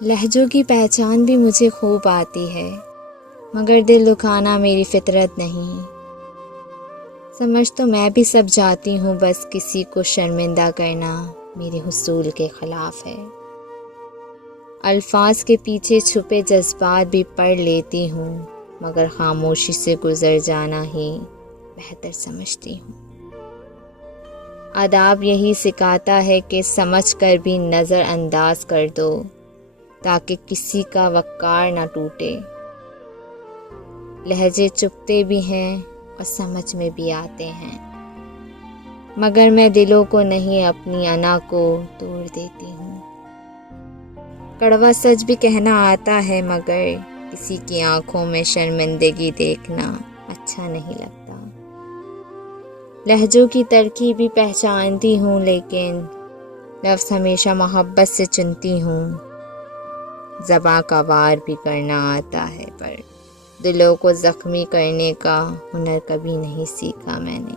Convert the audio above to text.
لہجوں کی پہچان بھی مجھے خوب آتی ہے، مگر دل دکھانا میری فطرت نہیں۔ سمجھ تو میں بھی سب جاتی ہوں، بس کسی کو شرمندہ کرنا میرے حصول کے خلاف ہے۔ الفاظ کے پیچھے چھپے جذبات بھی پڑھ لیتی ہوں، مگر خاموشی سے گزر جانا ہی بہتر سمجھتی ہوں۔ آداب یہی سکھاتا ہے کہ سمجھ کر بھی نظر انداز کر دو، تاکہ کسی کا وقار نہ ٹوٹے۔ لہجے چپتے بھی ہیں اور سمجھ میں بھی آتے ہیں، مگر میں دلوں کو نہیں اپنی انا کو توڑ دیتی ہوں۔ کڑوا سچ بھی کہنا آتا ہے، مگر کسی کی آنکھوں میں شرمندگی دیکھنا اچھا نہیں لگتا۔ لہجوں کی ترکیب بھی پہچانتی ہوں، لیکن لفظ ہمیشہ محبت سے چنتی ہوں۔ زباں کا وار بھی کرنا آتا ہے، پر دلوں کو زخمی کرنے کا ہنر کبھی نہیں سیکھا میں نے۔